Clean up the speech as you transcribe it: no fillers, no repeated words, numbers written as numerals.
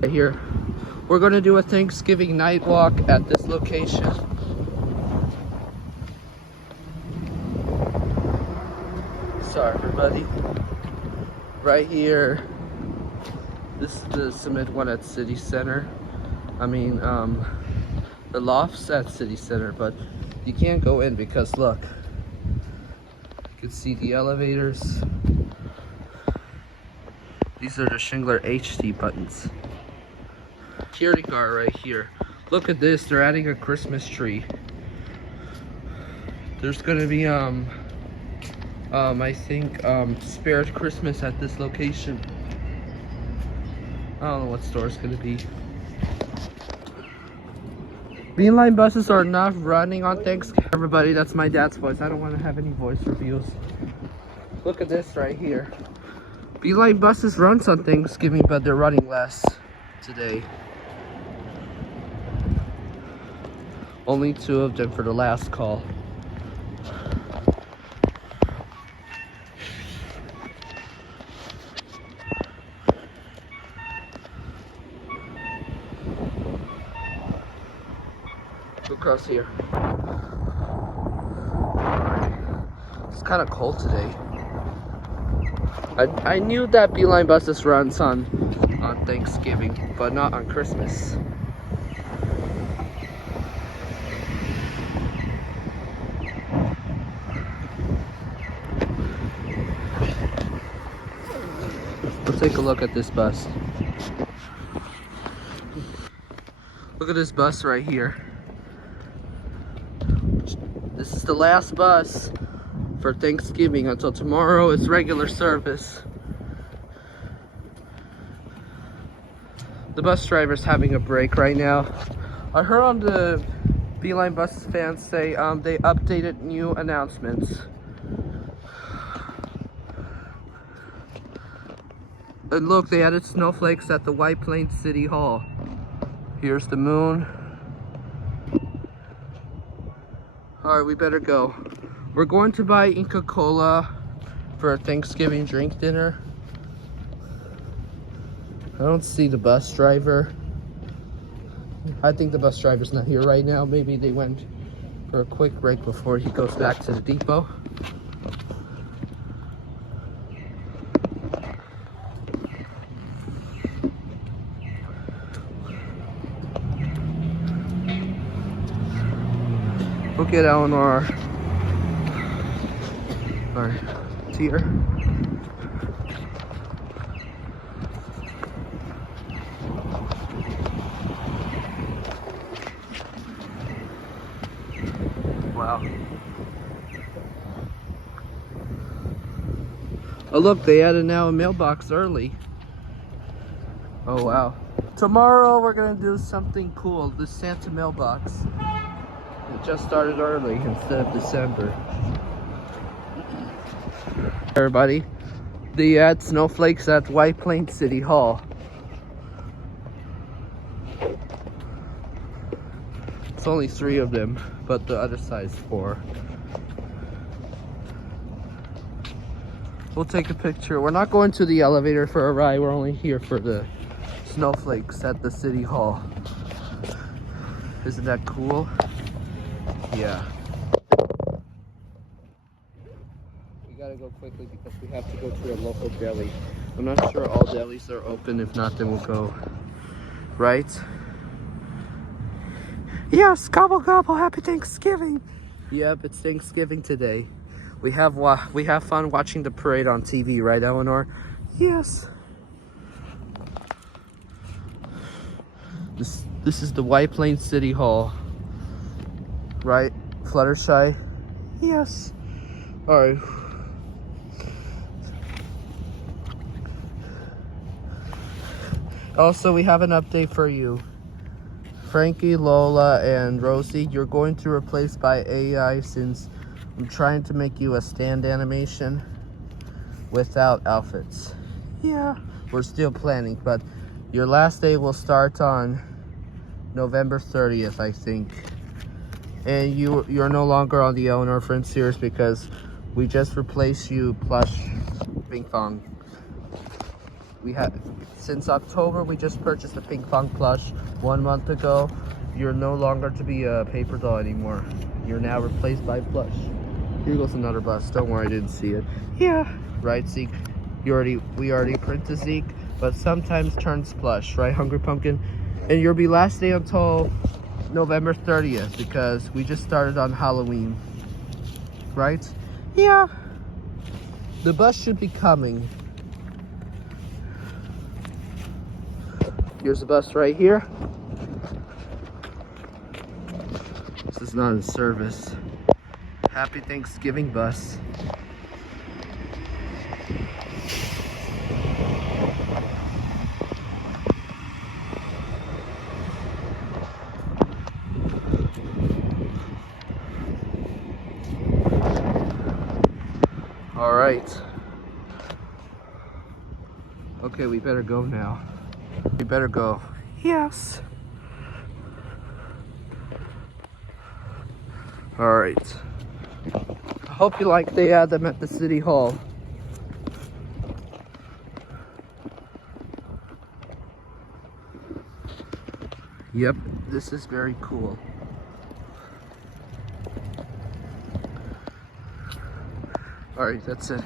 Right here, we're gonna do a Thanksgiving night walk at this location. Sorry everybody. Right here, this is the Summit one at City Center. I mean, the loft's at City Center, but you can't go in because look, you can see the elevators. These are the Schindler HT buttons. Security guard right here. Look at this, they're adding a Christmas tree. There's gonna be I think Spirit Christmas at this location. I don't know what store it's gonna be. Beeline buses are not running on Thanksgiving. Everybody, that's my dad's voice. I don't want to have any voice reviews. Look at this right here. Beeline buses runs on Thanksgiving, but they're running less today. Only 2 of them for the last call. Across here. It's kind of cold today. I knew that Beeline buses runs on Thanksgiving, but not on Christmas. Let's take a look at this bus. Look at this bus right here. This is the last bus for Thanksgiving until tomorrow. It's regular service. The bus driver's having a break right now. I heard on the Beeline Bus fans say they updated new announcements. And look, they added snowflakes at the White Plains City Hall. Here's the moon. Alright, we better go. We're going to buy Inca Cola for a Thanksgiving drink dinner. I don't see the bus driver. I think the bus driver's not here right now. Maybe they went for a quick break before he goes back to the depot. Look at Elinor. Alright, it's here. Wow. Oh look, they added now a mailbox early. Oh wow. Tomorrow we're gonna do something cool, the Santa mailbox. It just started early instead of December. Everybody, they add snowflakes at White Plains City Hall. It's only 3 of them, but the other side's 4. We'll take a picture. We're not going to the elevator for a ride. We're only here for the snowflakes at the City Hall. Isn't that cool? Yeah. We gotta go quickly because we have to go to a local deli. I'm not sure all delis are open. If not, then we'll go. Right? Yes, gobble gobble, happy Thanksgiving. Yep, it's Thanksgiving today. We have fun watching the parade on TV, right, Elinor? Yes. This is the White Plains City Hall. Right, Fluttershy? Yes. Alright. Also, we have an update for you. Frankie, Lola, and Rosie, you're going to replace by AI since I'm trying to make you a stand animation without outfits. Yeah, we're still planning, but your last day will start on November 30th, I think. and you're no longer on the Elinor Friend series because we just replaced you plush ping pong. We had since October we just purchased the ping pong plush 1 month ago. You're no longer to be a paper doll anymore. You're now replaced by plush. Here goes another bus. Don't worry, I didn't see it. Yeah, right, Zeke. We already printed Zeke, but sometimes turns plush, right, Hungry Pumpkin? And you'll be last day until November 30th because we just started on Halloween, right? Yeah. The bus should be coming. Here's the bus right here. This is not in service. Happy Thanksgiving, bus. All right. Okay, we better go now. We better go. Yes. All right. I hope you like they had them at the city hall. Yep, this is very cool. All right, that's it.